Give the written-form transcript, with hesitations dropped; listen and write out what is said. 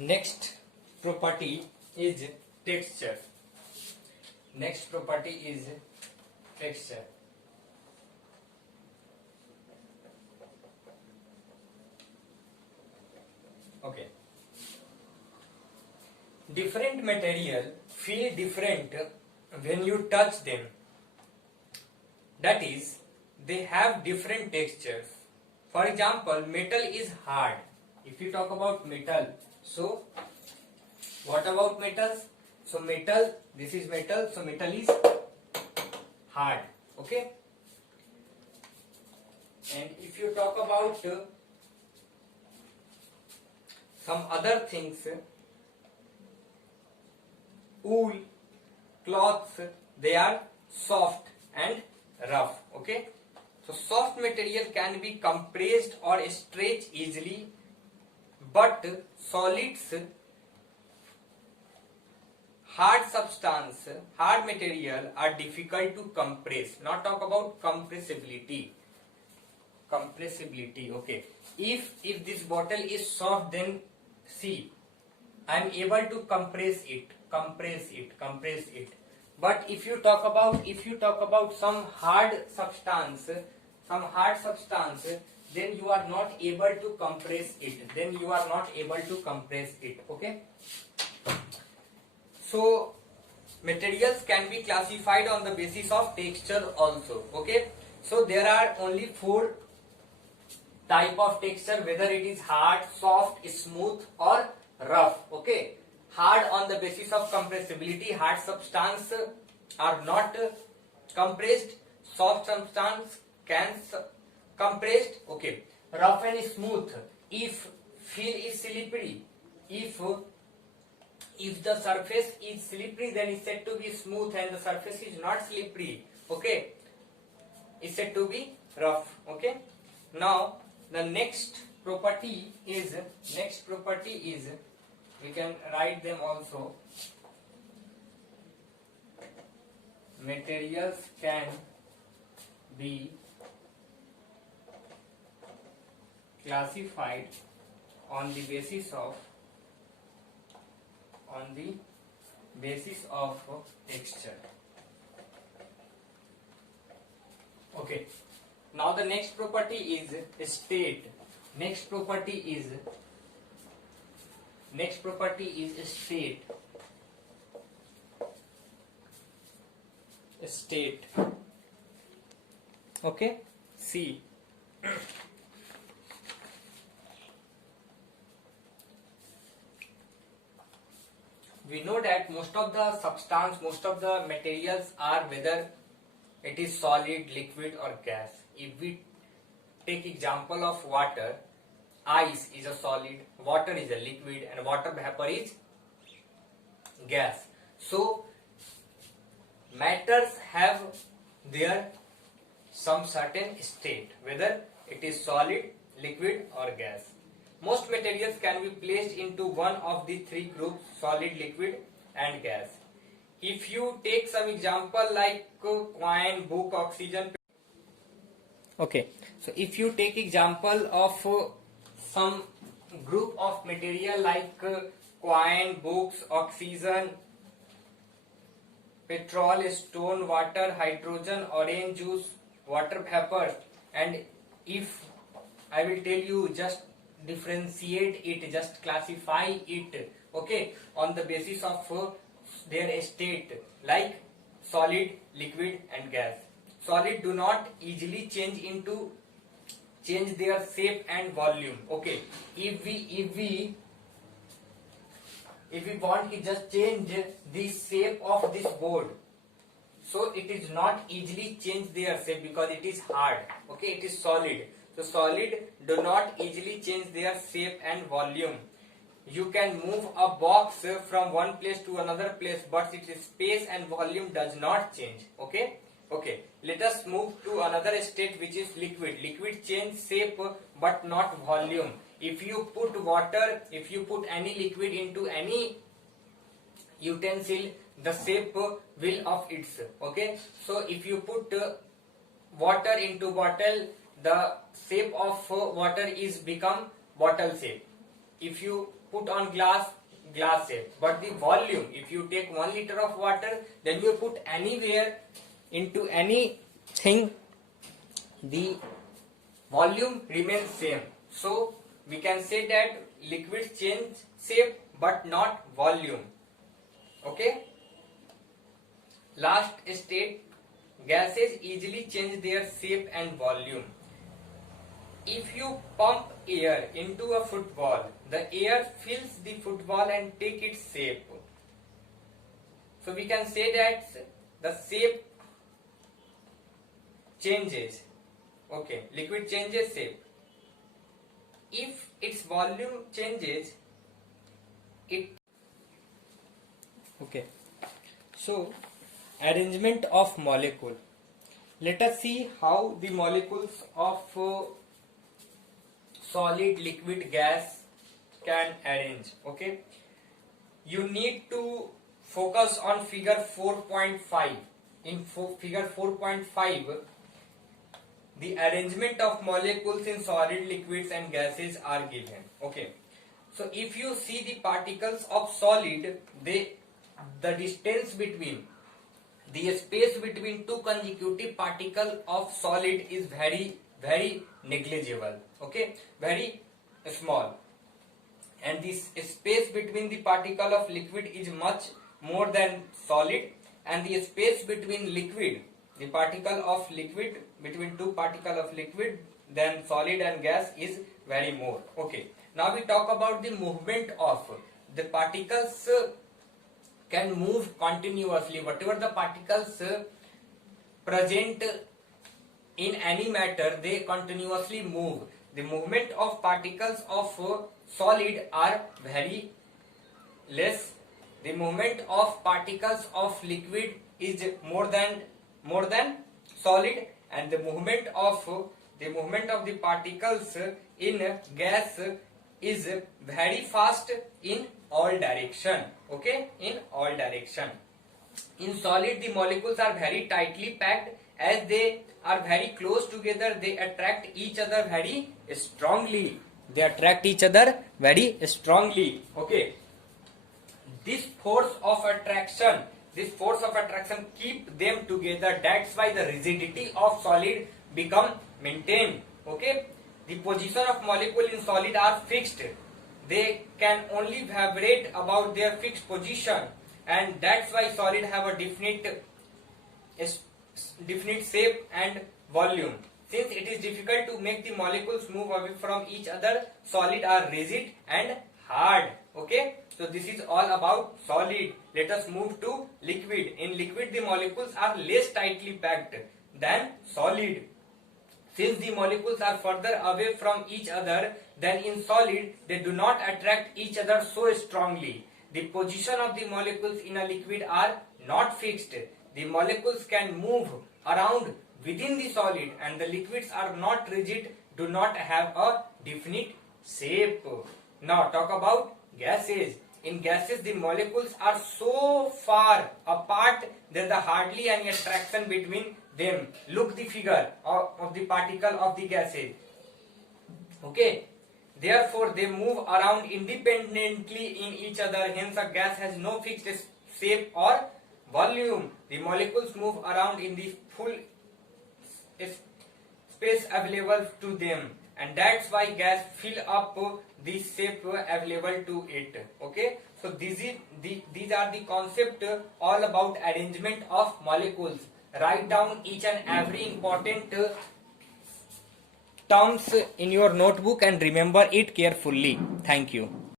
Next property is texture. Next property is texture. Okay. Different material feel different when you touch them. That is, they have different textures. For example, metal is hard. If you talk about metal, so what about metals? So metal, this is metal, so metal is hard. Okay. And if you talk about some other things, wool, cloths, they are soft and rough. Okay. So soft material can be compressed or stretched easily, but solids, hard substance, hard material are difficult to compress. Not talk about compressibility. Compressibility. Okay. If this bottle is soft, then see, I am able to compress it. But if you talk about some hard substance, then you are not able to compress it. Okay. So materials can be classified on the basis of texture also. Okay. So there are only 4 type of texture, whether it is hard, soft, smooth or rough. Okay. Hard on the basis of compressibility, hard substance are not compressed, soft substance can compressed. Okay. Rough and smooth, if feel is slippery, if the surface is slippery, then it's said to be smooth, and the surface is not slippery, okay, it's said to be rough. Okay. Now the next property is we can write them also. Materials can be classified on the basis of texture. Okay. Now the next property is state. Next property is state. State. Okay. See. We know that most of the materials are, whether it is solid, liquid or gas. If we take example of water, ice is a solid, water is a liquid, and water vapor is gas. So matters have their some certain state, whether it is solid, liquid or gas. Most materials can be placed into one of the 3 groups: solid, liquid and gas. If you take some example like coin, book, oxygen. Okay, so if you take example of some group of material like coin, books, oxygen, petrol, stone, water, hydrogen, orange juice, water vapor, and if I will tell you, just differentiate it, just classify it, okay, on the basis of their state, like solid, liquid and gas. Solid do not easily change their shape and volume. Okay, if we want to just change the shape of this board, so it is not easily change their shape because it is hard. Okay, it is solid. So solid do not easily change their shape and volume. You can move a box from one place to another place, but its space and volume does not change. Okay. Okay. Let us move to another state, which is liquid. Liquid change shape but not volume. If you put any liquid into any utensil, the shape will of its. Okay. So if you put water into bottle, the shape of water is become bottle shape. If you put on glass shape. But the volume, if you take 1 liter of water, then you put anywhere into anything, the volume remains same. So we can say that liquids change shape but not volume. Okay. Last state, gases easily change their shape and volume. If you pump air into a football, the air fills the football and take its shape. So we can say that the shape changes. Okay, liquid changes shape. If its volume changes, it. Okay. So arrangement of molecule. Let us see how the molecules of solid, liquid, gas can arrange. Okay, you need to focus on figure 4.5. In figure 4.5, the arrangement of molecules in solid, liquids and gases are given. Okay, so if you see the particles of solid, the distance between the space between two consecutive particles of solid is very negligible. Okay, very small, and this space between the particle of liquid is much more than solid, and the space between liquid, the particle of liquid, between two particle of liquid than solid and gas is very more. Okay, now we talk about the movement of the particles. Can move continuously. Whatever the particles present in any matter, they continuously move. The movement of particles of solid are very less. The movement of particles of liquid is more than solid, and the movement of the particles in gas is very fast in all direction. Okay, in all direction. In solid, the molecules are very tightly packed. As they are very close together, they attract each other very strongly. Okay, this force of attraction keep them together. That's why the rigidity of solid become maintained. Okay, the position of molecule in solid are fixed. They can only vibrate about their fixed position, and that's why solid have a definite shape and volume. Since it is difficult to make the molecules move away from each other, solid are rigid and hard. Okay, so this is all about solid. Let us move to liquid. In liquid, the molecules are less tightly packed than solid. Since the molecules are further away from each other than in solid, they do not attract each other so strongly. The position of the molecules in a liquid are not fixed. The molecules can move around within the solid, and the liquids are not rigid, do not have a definite shape. Now talk about gases. In gases, the molecules are so far apart that there hardly any attraction between them. Look the figure of the particle of the gases. Okay, therefore they move around independently in each other. Hence a gas has no fixed shape or volume. The molecules move around in the full space available to them, and that's why gas fill up the shape available to it. Okay, so these are the concept all about arrangement of molecules. Write down each and every important terms in your notebook and remember it carefully. Thank you.